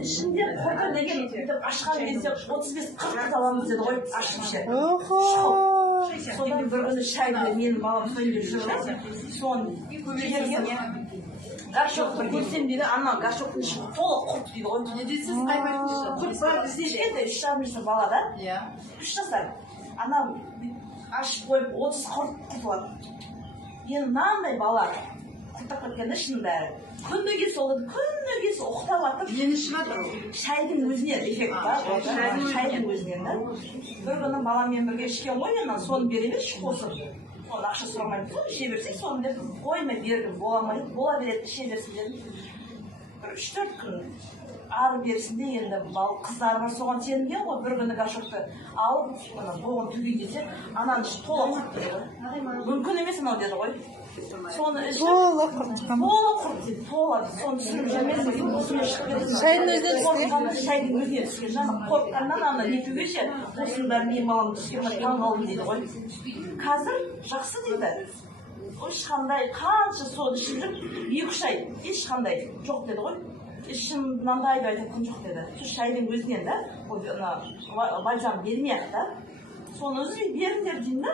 ішінде қорқа деген ашқан кезде 35-40 аламыз деді ғой ашып ше. Содан бір күні шайды менің балам сөйлеп жүрді. Соны жерге горшок бір көрсем дейді, ана горшоктың іші толық құрт дейді ғой. Не дейсіз, қайбайтыншы? Құрт бар, бізде енді 3 жасар бала да. 3 жасар. Ана ашып қойып 30 құрт құтылады. Енді мынандай бала құттап кеткенде шын бәрі. Күнде келсе ұйықтап жатып. Нені ішіп жатыр? Шайдың өзінен эффект бар. Шайдың өзінен да. Бір күні баламмен бірге ішкен ғой, мен соны бере берші қосып. Соны ақша сұрамаймын, соны іше берсек, соны деп қоймай бергім, бола береді, іше берсін дедім. Бір 3-4 күн ары берісінде енді қыздар бар, соған сенімген ғой. Бір күні горшокты алып, боғын түгей десе, ананың іші тола құрт деді ғой. Мүмкін емес анау деді ғой. Соны ішіп, тола құрт деді, тола деді. Соны түсіріп жүрмесін, осымен шығып кетеді. Шайдың өзінен түскен? Шайдың өзінен түскен. Жаңа қорыққаннан ана нетуге ше, осының бәрі менің балам түскен таң қалдым дейді ғой. Қазір жақсы дейді. Ешқандай қанша соны ішіп жүріп, 2-3 ай ешқандай жоқ деді ғой. Ішім мынандай айтатын жоқ деді. Сол шайдың өзінен да, бальзам бермей-ақ та, соны үзбей беріңдер деймін да.